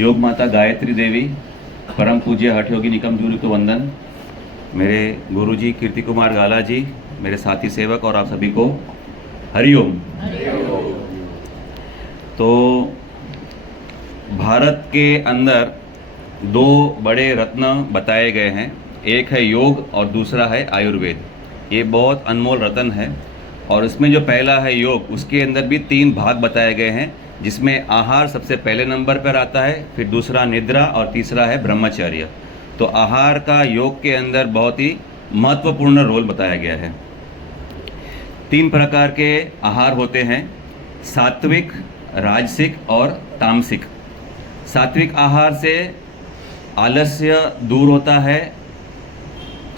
योग माता गायत्री देवी, परम पूज्य हठ योगी निकम गुरु को वंदन। मेरे गुरुजी कीर्ति कुमार गाला जी, मेरे साथी सेवक और आप सभी को हरिओम। तो भारत के अंदर दो बड़े रत्न बताए गए हैं, एक है योग और दूसरा है आयुर्वेद। ये बहुत अनमोल रत्न है और इसमें जो पहला है योग, उसके अंदर भी 3 भाग बताए गए हैं, जिसमें आहार सबसे पहले नंबर पर आता है, फिर दूसरा निद्रा और तीसरा है ब्रह्मचर्य। तो आहार का योग के अंदर बहुत ही महत्वपूर्ण रोल बताया गया है। 3 प्रकार के आहार होते हैं, सात्विक, राजसिक और तामसिक। सात्विक आहार से आलस्य दूर होता है,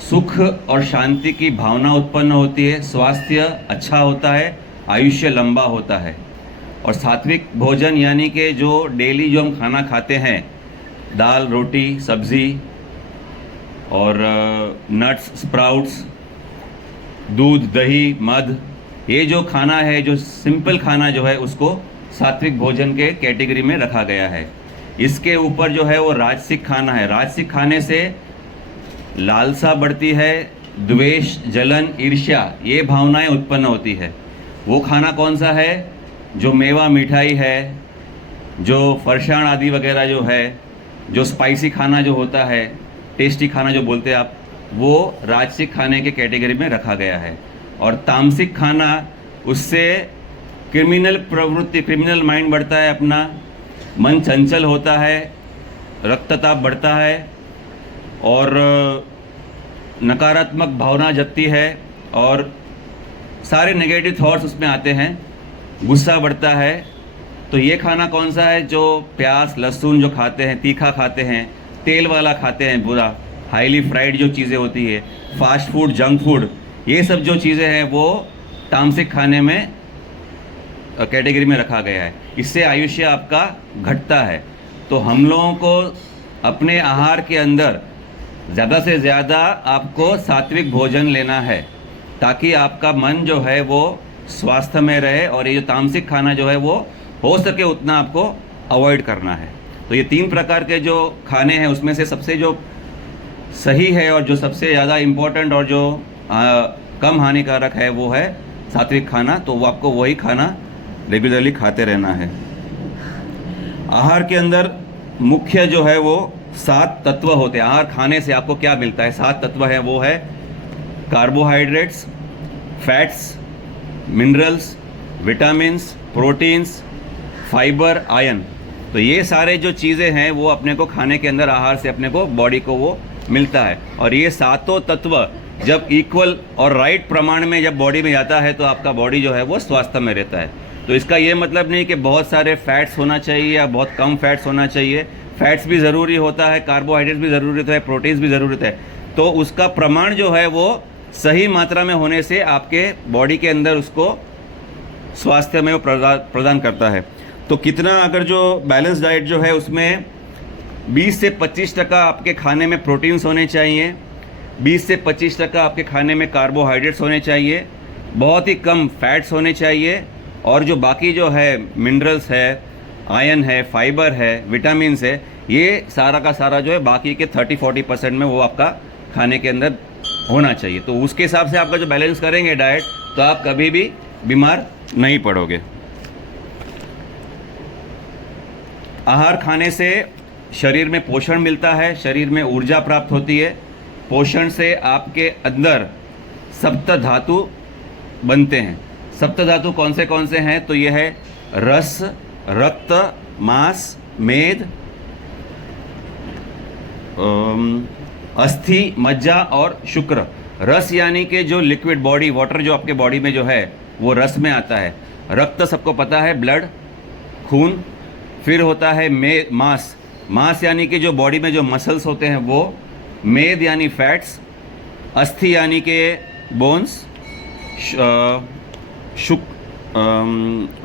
सुख और शांति की भावना उत्पन्न होती है, स्वास्थ्य अच्छा होता है, आयुष्य लंबा होता है। और सात्विक भोजन यानी कि जो डेली जो हम खाना खाते हैं, दाल रोटी सब्ज़ी और नट्स स्प्राउट्स, दूध दही मध, ये जो खाना है, जो सिंपल खाना जो है, उसको सात्विक भोजन के कैटेगरी में रखा गया है। इसके ऊपर जो है वो राजसिक खाना है। राजसिक खाने से लालसा बढ़ती है, द्वेष, जलन, ईर्ष्या, ये भावनाएं उत्पन्न होती है। वो खाना कौन सा है? जो मेवा मिठाई है, जो फरसाण आदि वगैरह जो है, जो स्पाइसी खाना जो होता है, टेस्टी खाना जो बोलते हैं आप, वो राजसिक खाने के कैटेगरी में रखा गया है। और तामसिक खाना, उससे क्रिमिनल प्रवृत्ति, क्रिमिनल माइंड बढ़ता है, अपना मन चंचल होता है, रक्तचाप बढ़ता है और नकारात्मक भावना जगती है और सारे नेगेटिव थॉट्स उसमें आते हैं, गुस्सा बढ़ता है। तो ये खाना कौन सा है? जो प्याज लहसुन जो खाते हैं, तीखा खाते हैं, तेल वाला खाते हैं, बुरा हाईली फ्राइड जो चीज़ें होती है, फास्ट फूड, जंक फूड, ये सब जो चीज़ें हैं वो तामसिक खाने में कैटेगरी में रखा गया है। इससे आयुष्य आपका घटता है। तो हम लोगों को अपने आहार के अंदर ज़्यादा से ज़्यादा आपको सात्विक भोजन लेना है, ताकि आपका मन जो है वो स्वास्थ्य में रहे, और ये जो तामसिक खाना जो है वो हो सके उतना आपको अवॉइड करना है। तो ये 3 प्रकार के जो खाने हैं, उसमें से सबसे जो सही है और जो सबसे ज़्यादा इम्पोर्टेंट और जो कम हानिकारक है वो है सात्विक खाना। तो वो आपको वही खाना रेगुलरली खाते रहना है। आहार के अंदर मुख्य जो है वो 7 तत्व होते हैं। आहार खाने से आपको क्या मिलता है? 7 तत्व है, वो है carbohydrates, fats, minerals, vitamins, proteins, fibre, iron. तो ये सारे जो चीज़ें हैं वो अपने को खाने के अंदर, आहार से अपने को बॉडी को वो मिलता है। और ये 7 तत्व जब इक्वल और राइट प्रमाण में जब बॉडी में जाता है तो आपका बॉडी जो है वो स्वास्थ्य में रहता है। तो इसका ये मतलब नहीं कि बहुत सारे फैट्स होना चाहिए या बहुत कम फैट्स होना चाहिए। फैट्स भी ज़रूरी होता है, कार्बोहाइड्रेट्स भी ज़रूरी होता है, प्रोटीन्स भी ज़रूरत है। तो उसका प्रमाण जो है वो सही मात्रा में होने से आपके बॉडी के अंदर उसको स्वास्थ्य में वो प्रदान करता है। तो कितना, अगर जो बैलेंस डाइट जो है उसमें 20 से 25% आपके खाने में प्रोटीन्स होने चाहिए, 20 से 25% आपके खाने में कार्बोहाइड्रेट्स होने चाहिए, बहुत ही कम फैट्स होने चाहिए, और जो बाकी जो है मिनरल्स है, आयरन है, फाइबर है, विटामिन्स है, ये सारा का सारा जो है बाकी के 30-40% में वो आपका खाने के अंदर होना चाहिए। तो उसके हिसाब से आपका जो बैलेंस करेंगे डाइट, तो आप कभी भी बीमार नहीं पड़ोगे। आहार खाने से शरीर में पोषण मिलता है, शरीर में ऊर्जा प्राप्त होती है। पोषण से आपके अंदर सप्त धातु बनते हैं। सप्त धातु कौन से हैं? तो ये है रस, रक्त, मांस, मेद, अस्थि, मज्जा और शुक्र। रस यानी कि जो लिक्विड बॉडी, वाटर जो आपके बॉडी में जो है वो रस में आता है। रक्त सबको पता है, ब्लड, खून। फिर होता है मांस, मांस यानी कि जो बॉडी में जो मसल्स होते हैं वो। मेद यानी फैट्स, अस्थि यानी कि बोन्स,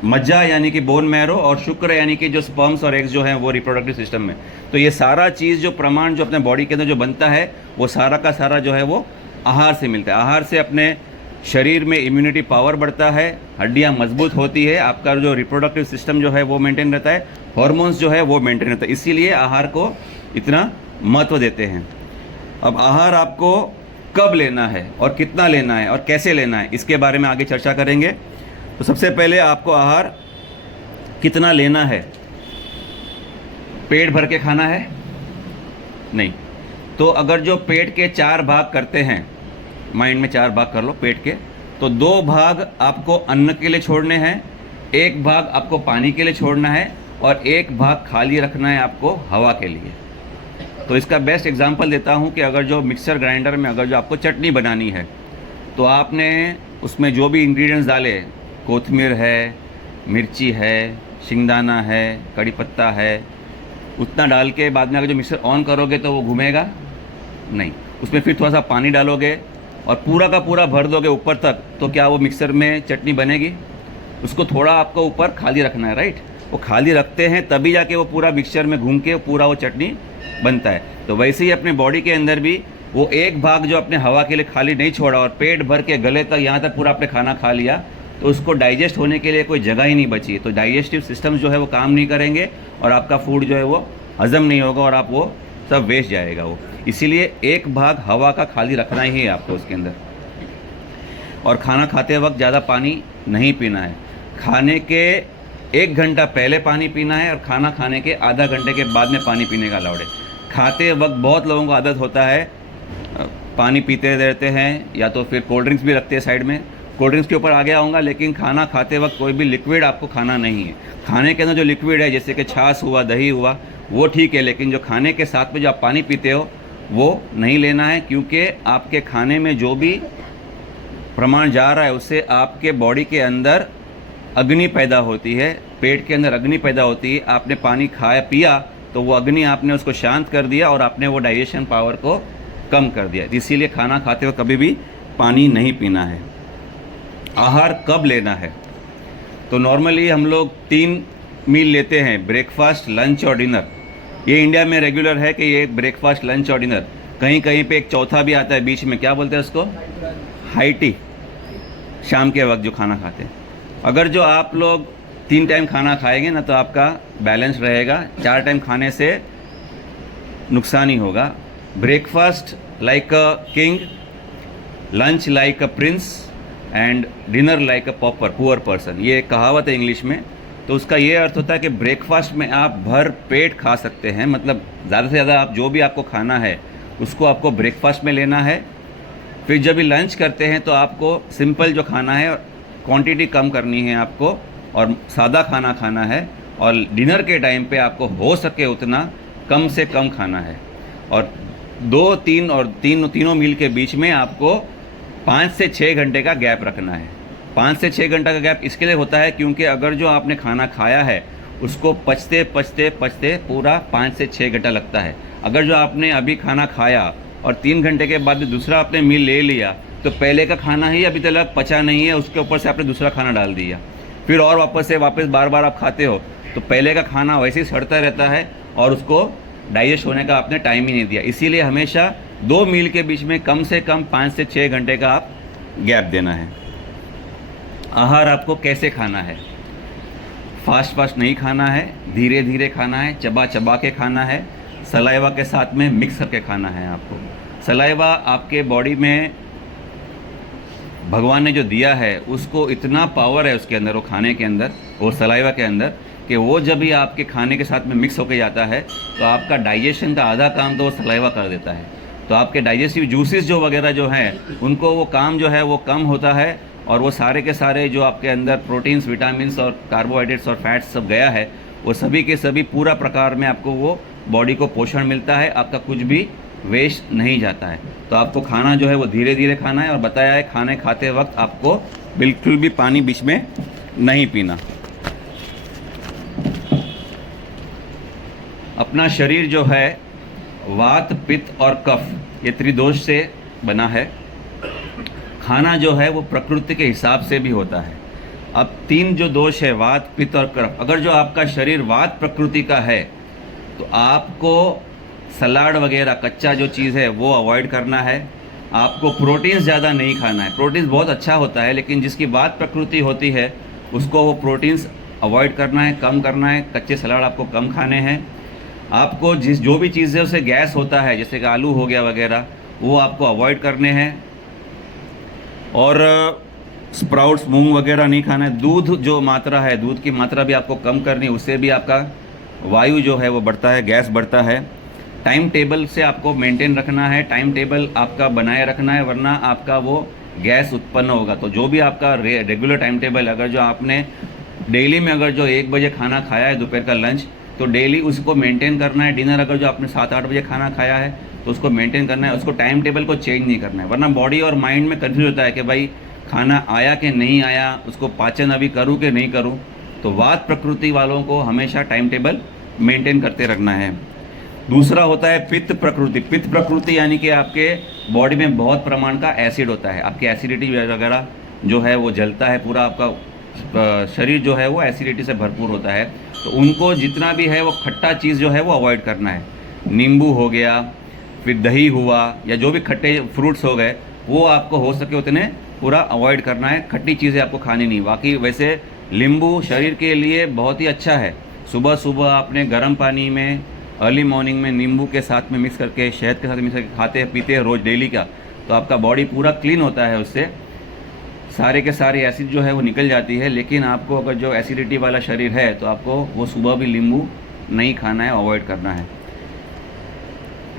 मज्जा यानी कि बोन मैरो, और शुक्र यानी कि जो स्पर्म्स और एग्स जो हैं वो रिप्रोडक्टिव सिस्टम में। तो ये सारा चीज़ जो प्रमाण जो अपने बॉडी के अंदर जो बनता है वो सारा का सारा जो है वो आहार से मिलता है। आहार से अपने शरीर में इम्यूनिटी पावर बढ़ता है, हड्डियां मजबूत होती है, आपका जो रिप्रोडक्टिव सिस्टम जो है वो मेंटेन रहता है, हॉर्मोन्स जो है वो मेंटेन रहता है। इसीलिए आहार को इतना महत्व देते हैं। अब आहार आपको कब लेना है और कितना लेना है और कैसे लेना है, इसके बारे में आगे चर्चा करेंगे। तो सबसे पहले आपको आहार कितना लेना है। पेट भर के खाना है? नहीं। तो अगर जो पेट के 4 भाग करते हैं, माइंड में 4 भाग कर लो पेट के, तो 2 भाग आपको अन्न के लिए छोड़ने हैं, 1 भाग आपको पानी के लिए छोड़ना है और 1 भाग खाली रखना है आपको हवा के लिए। तो इसका बेस्ट एग्जांपल देता हूँ कि अगर जो मिक्सर ग्राइंडर में अगर जो आपको चटनी बनानी है, तो आपने उसमें जो भी इंग्रेडिएंट्स डाले, कोथिमीर है, मिर्ची है, शिंगदाना है, कड़ी पत्ता है, उतना डाल के बाद में अगर जो मिक्सर ऑन करोगे तो वो घूमेगा नहीं। उसमें फिर थोड़ा सा पानी डालोगे और पूरा का पूरा भर दोगे ऊपर तक, तो क्या वो मिक्सर में चटनी बनेगी? उसको थोड़ा आपको ऊपर खाली रखना है, राइट। वो खाली रखते हैं तभी जाके वो पूरा मिक्सचर में घूम के पूरा वो चटनी बनता है। तो वैसे ही अपने बॉडी के अंदर भी वो 1 भाग जो अपने हवा के लिए खाली नहीं छोड़ा और पेट भर के गले तक यहाँ तक पूरा आपने खाना खा लिया, तो उसको डाइजेस्ट होने के लिए कोई जगह ही नहीं बची है। तो डाइजेस्टिव सिस्टम जो है वो काम नहीं करेंगे और आपका फूड जो है वो हजम नहीं होगा और आप वो सब वेस्ट जाएगा वो। इसीलिए 1 भाग हवा का खाली रखना ही है आपको उसके अंदर। और खाना खाते वक्त ज़्यादा पानी नहीं पीना है। खाने के 1 घंटा पहले पानी पीना है और खाना खाने के आधा घंटे के बाद में पानी पीने का अलाउड है। खाते वक्त बहुत लोगों को आदत होता है पानी पीते रहते हैं, या तो फिर कोल्ड ड्रिंक्स भी रखते हैं साइड में। कोल्ड ड्रिंक्स के ऊपर आ गया होगा, लेकिन खाना खाते वक्त कोई भी लिक्विड आपको खाना नहीं है। खाने के अंदर जो लिक्विड है, जैसे कि छाछ हुआ, दही हुआ, वो ठीक है, लेकिन जो खाने के साथ में जो आप पानी पीते हो वो नहीं लेना है, क्योंकि आपके खाने में जो भी प्रमाण जा रहा है उससे आपके बॉडी के अंदर अग्नि पैदा होती है, पेट के अंदर अग्नि पैदा होती है। आपने पानी खाया पिया तो वो अग्नि आपने उसको शांत कर दिया और आपने वो डाइजेशन पावर को कम कर दिया। इसीलिए खाना खाते हुए कभी भी पानी नहीं पीना है। आहार कब लेना है? तो नॉर्मली हम लोग 3 मील लेते हैं, ब्रेकफास्ट, लंच और डिनर। ये इंडिया में रेगुलर है कि ये ब्रेकफास्ट, लंच और डिनर। कहीं कहीं पे एक चौथा भी आता है बीच में, क्या बोलते हैं उसको? हाई टी, शाम के वक्त जो खाना खाते हैं। अगर जो आप लोग 3 टाइम खाना खाएंगे ना तो आपका बैलेंस रहेगा, 4 टाइम खाने से नुकसान ही होगा। Breakfast like a king, lunch like a prince and dinner like a pauper poor person. ये एक कहावत है इंग्लिश में। तो उसका ये अर्थ होता है कि ब्रेकफास्ट में आप भर पेट खा सकते हैं, मतलब ज़्यादा से ज़्यादा आप जो भी आपको खाना है उसको आपको ब्रेकफास्ट में लेना है। फिर जब भी लंच करते हैं तो आपको सिंपल जो खाना है क्वांटिटी कम करनी है आपको और सादा खाना खाना है। और डिनर के टाइम पे आपको हो सके उतना कम से कम खाना है। और 2-3 और तीनों मील के बीच में आपको 5 से 6 घंटे का गैप रखना है। 5 से 6 घंटा का गैप इसके लिए होता है क्योंकि अगर जो आपने खाना खाया है उसको पचते पचते पचते पूरा 5 से 6 घंटा लगता है। अगर जो आपने अभी खाना खाया और 3 घंटे के बाद दूसरा आपने मील ले लिया तो पहले का खाना ही अभी तक पचा नहीं है, उसके ऊपर से आपने दूसरा खाना डाल दिया, फिर और वापस बार बार आप खाते हो तो पहले का खाना वैसे ही सड़ता रहता है और उसको डाइजेस्ट होने का आपने टाइम ही नहीं दिया। इसीलिए हमेशा 2 मील के बीच में कम से कम 5 से 6 घंटे का आप गैप देना है। आहार आपको कैसे खाना है? फास्ट नहीं खाना है, धीरे धीरे खाना है, चबा चबा के खाना है, सलाइवा के साथ में मिक्स करके खाना है आपको। सलाइवा आपके बॉडी में भगवान ने जो दिया है उसको इतना पावर है उसके अंदर, वो खाने के अंदर, वो सलाइवा के अंदर, कि वो जब भी आपके खाने के साथ में मिक्स होकर जाता है तो आपका डाइजेशन का आधा काम तो वो सलाइवा कर देता है। तो आपके डाइजेस्टिव जूसेस जो वगैरह जो हैं उनको वो काम जो है वो कम होता है और वो सारे के सारे जो आपके अंदर प्रोटीन्स, विटामिन्स और कार्बोहाइड्रेट्स और फैट्स सब गया है वो सभी के सभी पूरा प्रकार में आपको वो बॉडी को पोषण मिलता है, आपका कुछ भी वेस्ट नहीं जाता है। तो आपको खाना जो है वो धीरे धीरे खाना है और बताया है खाने खाते वक्त आपको बिल्कुल भी पानी बीच में नहीं पीना। अपना शरीर जो है वात, पित्त और कफ ये त्रिदोष से बना है। खाना जो है वो प्रकृति के हिसाब से भी होता है। अब 3 जो दोष है वात, पित्त और कफ, अगर जो आपका शरीर वात प्रकृति का है तो आपको सलाद वगैरह कच्चा जो चीज़ है वो अवॉइड करना है। आपको प्रोटीन्स ज़्यादा नहीं खाना है। प्रोटीन्स बहुत अच्छा होता है, लेकिन जिसकी बात प्रकृति होती है उसको वो प्रोटीन्स अवॉइड करना है, कम करना है। कच्चे सलाद आपको कम खाने हैं। आपको जो भी चीज़ें उससे गैस होता है, जैसे कि आलू हो गया वगैरह, वो आपको अवॉइड करने हैं। और स्प्राउट्स, मूंग वगैरह नहीं खाना है। दूध जो मात्रा है, दूध की मात्रा भी आपको कम करनी है, उससे भी आपका वायु जो है वो बढ़ता है, गैस बढ़ता है। टाइम टेबल से आपको मेंटेन रखना है, टाइम टेबल आपका बनाए रखना है, वरना आपका वो गैस उत्पन्न होगा। तो जो भी आपका रेगुलर टाइम टेबल, अगर जो आपने डेली में अगर जो 1 बजे खाना खाया है दोपहर का लंच, तो डेली उसको मेंटेन करना है। डिनर अगर जो आपने 7-8 बजे खाना खाया है तो उसको मेंटेन करना है, उसको टाइम टेबल को चेंज नहीं करना है, वरना बॉडी और माइंड में कन्फ्यूज होता है कि भाई खाना आया कि नहीं आया, उसको पाचन अभी करूँ कि नहीं करूँ। तो वात प्रकृति वालों को हमेशा टाइम टेबल मेंटेन करते रखना है। दूसरा होता है पित्त प्रकृति। पित्त प्रकृति यानी कि आपके बॉडी में बहुत प्रमाण का एसिड होता है, आपकी एसिडिटी वगैरह जो है वो जलता है, पूरा आपका शरीर जो है वो एसिडिटी से भरपूर होता है। तो उनको जितना भी है वो खट्टा चीज़ जो है वो अवॉइड करना है। नींबू हो गया, फिर दही हुआ, या जो भी खट्टे फ्रूट्स हो गए, वो आपको हो सके उतने पूरा अवॉइड करना है। खट्टी चीज़ें आपको खानी नहीं। बाकी वैसे नींबू शरीर के लिए बहुत ही अच्छा है। सुबह सुबह आपने गर्म पानी में अर्ली मॉर्निंग में नींबू के साथ में मिक्स करके, शहद के साथ मिक्स करके खाते हैं, पीते हैं रोज़ डेली का, तो आपका बॉडी पूरा क्लीन होता है, उससे सारे के सारे एसिड जो है वो निकल जाती है। लेकिन आपको अगर जो एसिडिटी वाला शरीर है तो आपको वो सुबह भी नींबू नहीं खाना है, अवॉइड करना है।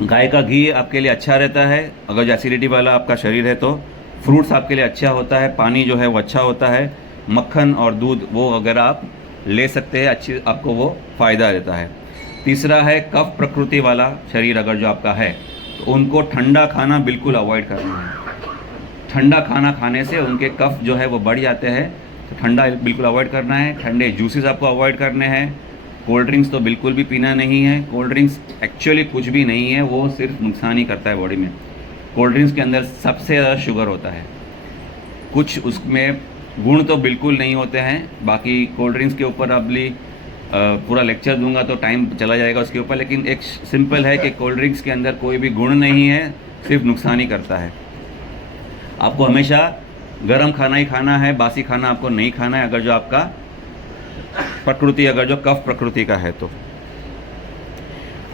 गाय का घी आपके लिए अच्छा रहता है। अगर जो एसिडिटी वाला आपका शरीर है तो फ्रूट्स आपके लिए अच्छा होता है, पानी जो है वो अच्छा होता है, मक्खन और दूध वो अगर आप ले सकते हैं, अच्छी आपको वो फ़ायदा देता है। तीसरा है कफ प्रकृति वाला शरीर अगर जो आपका है तो उनको ठंडा खाना बिल्कुल अवॉइड करना है। ठंडा खाना खाने से उनके कफ जो है वो बढ़ जाते हैं, तो ठंडा बिल्कुल अवॉइड करना है। ठंडे जूसेस आपको अवॉइड करने हैं। कोल्ड ड्रिंक्स तो बिल्कुल भी पीना नहीं है। कोल्ड ड्रिंक्स एक्चुअली कुछ भी नहीं है, वो सिर्फ नुकसान ही करता है बॉडी में। कोल्ड ड्रिंक्स के अंदर सबसे ज़्यादा शुगर होता है। कुछ उसमें गुण तो बिल्कुल नहीं होते हैं। बाकी कोल्ड ड्रिंक्स के ऊपर अभी पूरा लेक्चर दूंगा तो टाइम चला जाएगा उसके ऊपर, लेकिन एक सिंपल है कि कोल्ड ड्रिंक्स के अंदर कोई भी गुण नहीं है, सिर्फ नुकसान ही करता है। आपको हमेशा गर्म खाना ही खाना है, बासी खाना आपको नहीं खाना है अगर जो आपका प्रकृति, अगर जो कफ प्रकृति का है तो।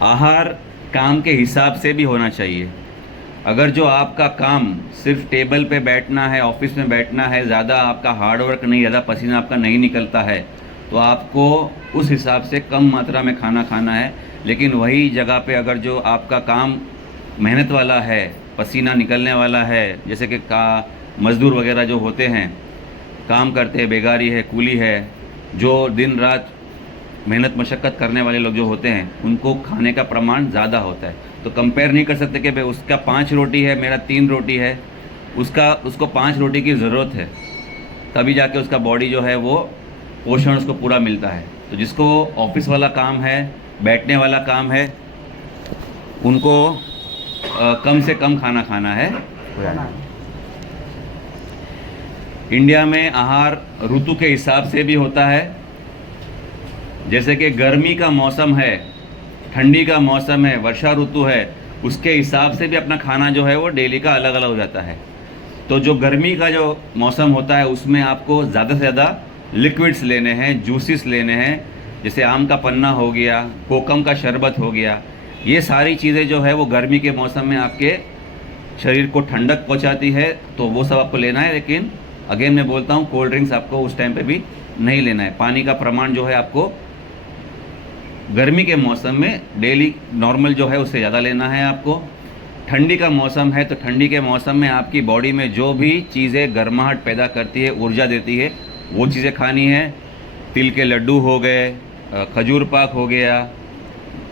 आहार काम के हिसाब से भी होना चाहिए। अगर जो आपका काम सिर्फ टेबल पे बैठना है, ऑफिस में बैठना है, ज़्यादा आपका हार्ड वर्क नहीं, ज़्यादा पसीना आपका नहीं निकलता है, तो आपको उस हिसाब से कम मात्रा में खाना खाना है। लेकिन वही जगह पे अगर जो आपका काम मेहनत वाला है, पसीना निकलने वाला है, जैसे कि मज़दूर वगैरह जो होते हैं, काम करते हैं, बेगारी है, कूली है, जो दिन रात मेहनत मशक्क़त करने वाले लोग जो होते हैं, उनको खाने का प्रमाण ज़्यादा होता है। तो कंपेयर नहीं कर सकते कि भाई उसका 5 रोटी है, मेरा 3 रोटी है, उसको 5 रोटी की ज़रूरत है, तभी जाके उसका बॉडी जो है वो पोषण उसको पूरा मिलता है। तो जिसको ऑफिस वाला काम है, बैठने वाला काम है, उनको कम से कम खाना खाना है। इंडिया में आहार ऋतु के हिसाब से भी होता है। जैसे कि गर्मी का मौसम है, ठंडी का मौसम है, वर्षा ऋतु है, उसके हिसाब से भी अपना खाना जो है वो डेली का अलग अलग हो जाता है। तो जो गर्मी का जो मौसम होता है उसमें आपको ज़्यादा से ज़्यादा लिक्विड्स लेने हैं, जूसेस लेने हैं, जैसे आम का पन्ना हो गया, कोकम का शरबत हो गया। ये सारी चीज़ें जो है वो गर्मी के मौसम में आपके शरीर को ठंडक पहुंचाती है, तो वो सब आपको लेना है। लेकिन अगेन मैं बोलता हूँ, कोल्ड ड्रिंक्स आपको उस टाइम पे भी नहीं लेना है। पानी का प्रमाण जो है आपको गर्मी के मौसम में डेली नॉर्मल जो है उससे ज़्यादा लेना है आपको। ठंडी का मौसम है तो ठंडी के मौसम में आपकी बॉडी में जो भी चीज़ें गर्माहट पैदा करती है, ऊर्जा देती है, वो चीज़ें खानी है। तिल के लड्डू हो गए, खजूर पाक हो गया,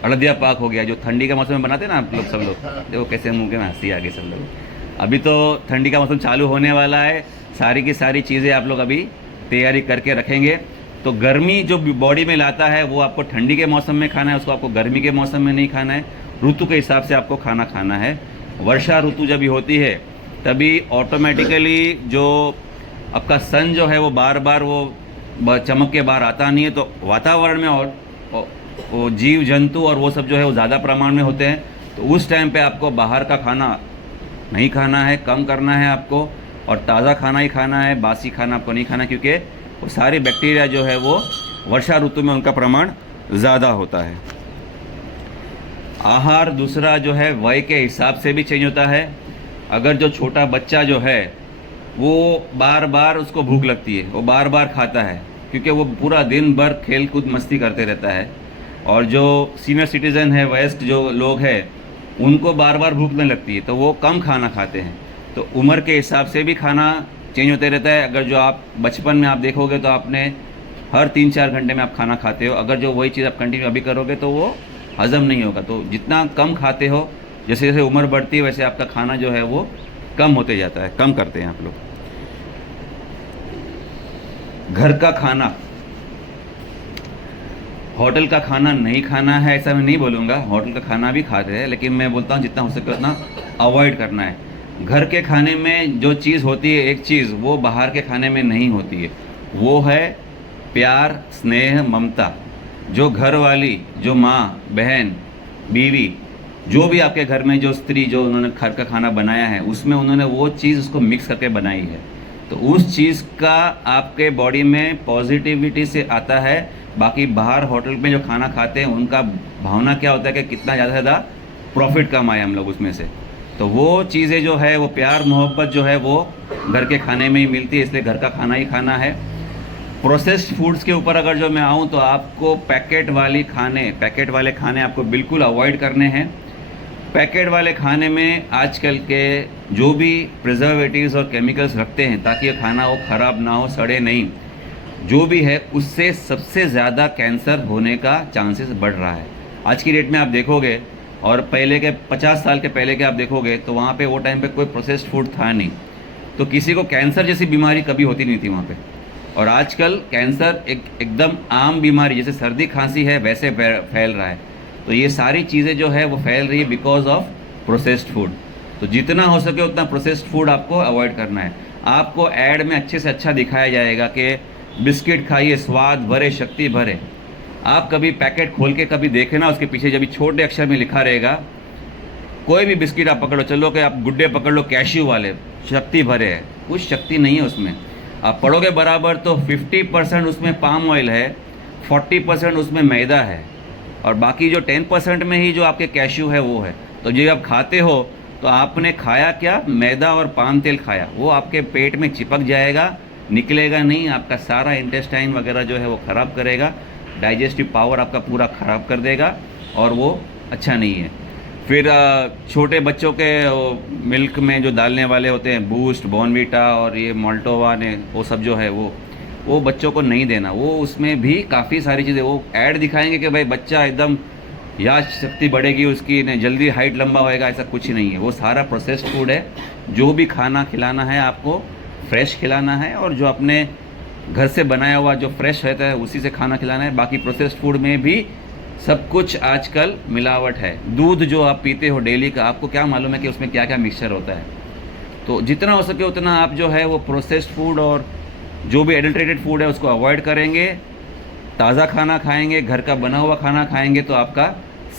हल्दिया पाक हो गया, जो ठंडी का मौसम में बनाते हैं ना आप लोग, सब लोग देखो कैसे मुंह के में हंसी आ गई सब लोग। अभी तो ठंडी का मौसम चालू होने वाला है, सारी की सारी चीज़ें आप लोग अभी तैयारी करके रखेंगे। तो गर्मी जो बॉडी में लाता है वो आपको ठंडी के मौसम में खाना है, उसको आपको गर्मी के मौसम में नहीं खाना है। ऋतु के हिसाब से आपको खाना खाना है। वर्षा ऋतु जब भी होती है तभी ऑटोमेटिकली जो आपका सन जो है वो बार बार वो चमक के बाहर आता नहीं है, तो वातावरण में और वो जीव जंतु और वो सब जो है वो ज़्यादा प्रमाण में होते हैं। तो उस टाइम पे आपको बाहर का खाना नहीं खाना है, कम करना है आपको, और ताज़ा खाना ही खाना है, बासी खाना आपको नहीं खाना, क्योंकि वो सारी बैक्टीरिया जो है वो वर्षा ऋतु में उनका प्रमाण ज़्यादा होता है। आहार दूसरा जो है वय के हिसाब से भी चेंज होता है। अगर जो छोटा बच्चा जो है वो बार बार उसको भूख लगती है, वो बार बार खाता है, क्योंकि वो पूरा दिन भर खेल कूद मस्ती करते रहता है। और जो सीनियर सिटीज़न है, वयस्क जो लोग हैं, उनको बार बार भूख नहीं लगती है, तो वो कम खाना खाते हैं। तो उम्र के हिसाब से भी खाना चेंज होते रहता है। अगर जो आप बचपन में आप देखोगे तो आपने हर 3-4 घंटे में आप खाना खाते हो, अगर जो वही चीज़ आप कंटिन्यू अभी करोगे तो वो हज़म नहीं होगा। तो जितना कम खाते हो, जैसे जैसे उम्र बढ़ती है वैसे आपका खाना जो है वो कम होते जाता है, कम करते हैं आप लोग। घर का खाना, होटल का खाना नहीं खाना है ऐसा मैं नहीं बोलूँगा, होटल का खाना भी खाते हैं, लेकिन मैं बोलता हूँ जितना हो सके उतना अवॉइड करना है। घर के खाने में जो चीज़ होती है, एक चीज़ वो बाहर के खाने में नहीं होती है, वो है प्यार, स्नेह, ममता। जो घर वाली, जो माँ, बहन, बीवी, जो भी आपके घर में जो स्त्री जो उन्होंने घर का खाना बनाया है, उसमें उन्होंने वो चीज़ उसको मिक्स करके बनाई है, तो उस चीज़ का आपके बॉडी में पॉजिटिविटी से आता है। बाकी बाहर होटल में जो खाना खाते हैं उनका भावना क्या होता है कि कितना ज़्यादा से ज़्यादा प्रॉफिट कमाए हम लोग उसमें से। तो वो चीज़ें जो है वो प्यार मोहब्बत जो है वो घर के खाने में ही मिलती है, इसलिए घर का खाना ही खाना है। प्रोसेस्ड फूड्स के ऊपर अगर जो मैं आऊँ तो आपको पैकेट वाले खाने आपको बिल्कुल अवॉइड करने हैं। पैकेट वाले खाने में आजकल के जो भी प्रिजर्वेटिव्स और केमिकल्स रखते हैं ताकि ये खाना वो ख़राब ना हो, सड़े नहीं, जो भी है उससे सबसे ज़्यादा कैंसर होने का चांसेस बढ़ रहा है आज की डेट में। आप देखोगे और पहले के 50 साल के पहले के आप देखोगे तो वहाँ पे वो टाइम पे कोई प्रोसेस्ड फूड था नहीं, तो किसी को कैंसर जैसी बीमारी कभी होती नहीं थी वहाँ पे। और आजकल कैंसर एकदम आम बीमारी जैसे सर्दी खांसी है वैसे फैल रहा है। तो ये सारी चीज़ें जो है वो फैल रही है बिकॉज ऑफ प्रोसेस्ड फूड। तो जितना हो सके उतना प्रोसेस्ड फूड आपको अवॉइड करना है। आपको ऐड में अच्छे से अच्छा दिखाया जाएगा कि बिस्किट खाइए, स्वाद भरे, शक्ति भरे। आप कभी पैकेट खोल के कभी देखें ना, उसके पीछे जब छोटे अक्षर में लिखा रहेगा, कोई भी बिस्किट आप पकड़ो, चलो कि आप गुड्डे पकड़ लो कैश्यू वाले, शक्ति भरे है, कुछ शक्ति नहीं है उसमें। आप पढ़ोगे बराबर तो 50% उसमें पाम ऑयल है, 40% उसमें मैदा है, और बाकी जो 10% में ही जो आपके कैश्यू है वो है। तो जब आप खाते हो तो आपने खाया क्या, मैदा और पाम तेल खाया, वो आपके पेट में चिपक जाएगा, निकलेगा नहीं, आपका सारा इंटेस्टाइन वगैरह जो है वो ख़राब करेगा, डाइजेस्टिव पावर आपका पूरा ख़राब कर देगा, और वो अच्छा नहीं है। फिर छोटे बच्चों के मिल्क में जो डालने वाले होते हैं, बूस्ट, बॉर्नवीटा और ये माल्टोवा ने, वो सब जो है वो बच्चों को नहीं देना। वो उसमें भी काफ़ी सारी चीज़ें वो ऐड दिखाएंगे कि भाई बच्चा एकदम याद शक्ति बढ़ेगी उसकी, ने जल्दी हाइट लंबा होएगा, ऐसा कुछ नहीं है। वो सारा प्रोसेस्ड फूड है। जो भी खाना खिलाना है आपको फ्रेश खिलाना है, और जो अपने घर से बनाया हुआ जो फ्रेश रहता है उसी से खाना खिलाना है। बाकी प्रोसेस्ड फूड में भी सब कुछ आजकल मिलावट है। दूध जो आप पीते हो डेली का, आपको क्या मालूम है कि उसमें क्या क्या मिक्सचर होता है। तो जितना हो सके उतना आप जो है वो प्रोसेस्ड फूड और जो भी एडल्ट्रेटेड फूड है उसको अवॉइड करेंगे, ताज़ा खाना खाएंगे, घर का बना हुआ खाना खाएंगे, तो आपका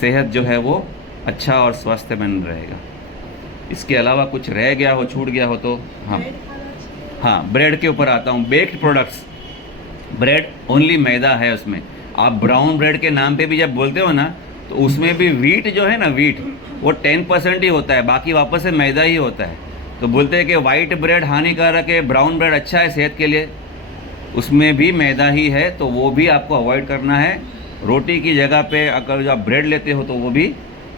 सेहत जो है वो अच्छा और स्वस्थ बन रहेगा। इसके अलावा कुछ रह गया हो, छूट गया हो तो हाँ, ब्रेड के ऊपर आता हूँ। बेक्ड प्रोडक्ट्स, ब्रेड ओनली मैदा है उसमें। आप ब्राउन ब्रेड के नाम पे भी जब बोलते हो ना, तो उसमें भी व्हीट जो है ना, व्हीट वो 10% ही होता है, बाकी वापस से मैदा ही होता है। तो बोलते हैं कि वाइट ब्रेड हानिकारक है, ब्राउन ब्रेड अच्छा है सेहत के लिए, उसमें भी मैदा ही है, तो वो भी आपको अवॉइड करना है। रोटी की जगह पे अगर जो आप ब्रेड लेते हो तो वो भी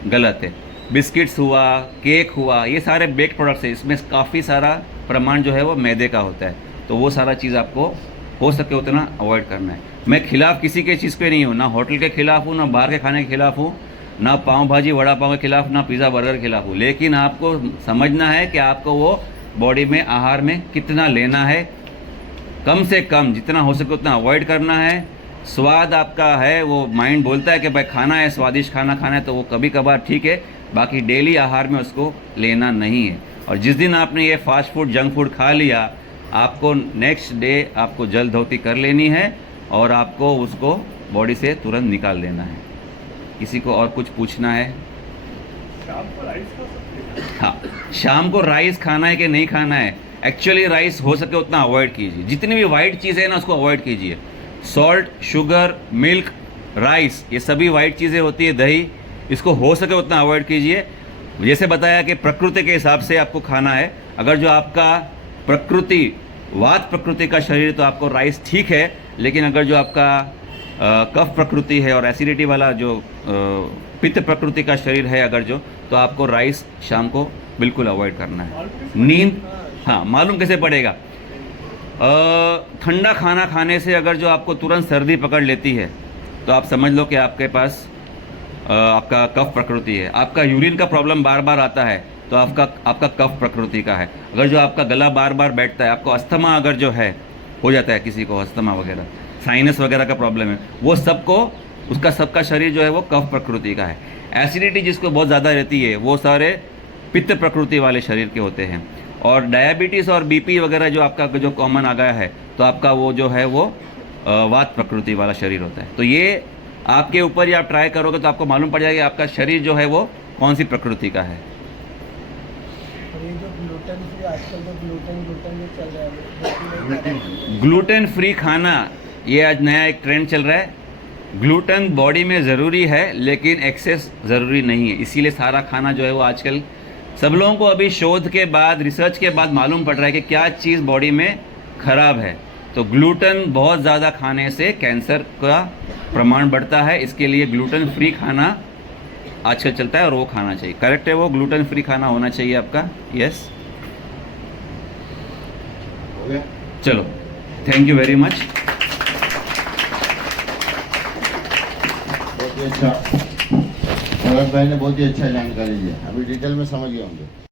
गलत है। बिस्किट्स हुआ, केक हुआ, ये सारे बेक्ड प्रोडक्ट्स है, इसमें काफ़ी सारा प्रमाण जो है वो मैदे का होता है। तो वो सारा चीज़ आपको हो सके उतना अवॉइड करना है। मैं खिलाफ़ किसी के चीज़ पे नहीं हूँ, ना होटल के खिलाफ़ हूँ, ना बाहर के खाने के खिलाफ़ हूँ, ना पाव भाजी वड़ा पाव के खिलाफ़, ना पिज़्ज़ा बर्गर के खिलाफ़ हूँ। लेकिन आपको समझना है कि आपको वो बॉडी में आहार में कितना लेना है, कम से कम जितना हो सके उतना अवॉइड करना है। स्वाद आपका है, वो माइंड बोलता है कि भाई खाना है, स्वादिष्ट खाना खाना है, तो वो कभी कभार ठीक है, बाकी डेली आहार में उसको लेना नहीं है। और जिस दिन आपने ये फास्ट फूड, जंक फूड खा लिया, आपको नेक्स्ट डे आपको जल धोती कर लेनी है और आपको उसको बॉडी से तुरंत निकाल देना है। किसी को और कुछ पूछना है? शाम को राइस खा सकते हैं? हाँ, शाम को राइस खाना है कि नहीं खाना है, एक्चुअली राइस हो सके उतना अवॉइड कीजिए। जितनी भी वाइट चीज़ें हैं ना उसको अवॉइड कीजिए। सॉल्ट, शुगर, मिल्क, राइस, ये सभी वाइट चीज़ें होती है, दही, इसको हो सके उतना अवॉइड कीजिए। जैसे बताया कि प्रकृति के हिसाब से आपको खाना है। अगर जो आपका प्रकृति वात प्रकृति का शरीर तो आपको राइस ठीक है, लेकिन अगर जो आपका कफ प्रकृति है और एसिडिटी वाला जो पित्त प्रकृति का शरीर है अगर जो, तो आपको राइस शाम को बिल्कुल अवॉइड करना है। नींद, हाँ, मालूम कैसे पड़ेगा? ठंडा खाना खाने से अगर जो आपको तुरंत सर्दी पकड़ लेती है तो आप समझ लो कि आपके पास आपका कफ प्रकृति है। आपका यूरिन का प्रॉब्लम बार बार आता है तो आपका कफ प्रकृति का है। अगर जो आपका गला बार बार बैठता है, आपको अस्थमा अगर जो है हो जाता है, किसी को अस्थमा वगैरह, साइनस वगैरह का प्रॉब्लम है, वो सबका शरीर जो है वो कफ प्रकृति का है। एसिडिटी जिसको बहुत ज़्यादा रहती है वो सारे पित्त प्रकृति वाले शरीर के होते हैं। और डायबिटीज़ और बीपी वगैरह जो आपका जो कॉमन आ गया है तो आपका वो जो है वो वात प्रकृति वाला शरीर होता है। तो ये आपके ऊपर ही आप ट्राई करोगे तो आपको मालूम पड़ जाएगा आपका शरीर जो है वो कौन सी प्रकृति का है। ये जो ग्लूटेन फ्री आजकल जो ग्लूटेन जो चल रहा है, ग्लूटेन फ्री खाना ये आज नया एक ट्रेंड चल रहा है। ग्लूटेन बॉडी में ज़रूरी है लेकिन एक्सेस ज़रूरी नहीं है, इसीलिए सारा खाना जो है वो आजकल सब लोगों को अभी शोध के बाद, रिसर्च के बाद मालूम पड़ रहा है कि क्या चीज़ बॉडी में ख़राब है। तो ग्लूटेन बहुत ज़्यादा खाने से कैंसर का प्रमाण बढ़ता है, इसके लिए ग्लूटेन फ्री खाना आजकल चलता है और वो खाना चाहिए। करेक्ट है, वो ग्लूटेन फ्री खाना होना चाहिए आपका। यस, हो गया। चलो, थैंक यू वेरी मच। बहुत ही अच्छा, भरत भाई ने बहुत ही अच्छा जानकारी दी। अभी डिटेल में समझ गए होंगे।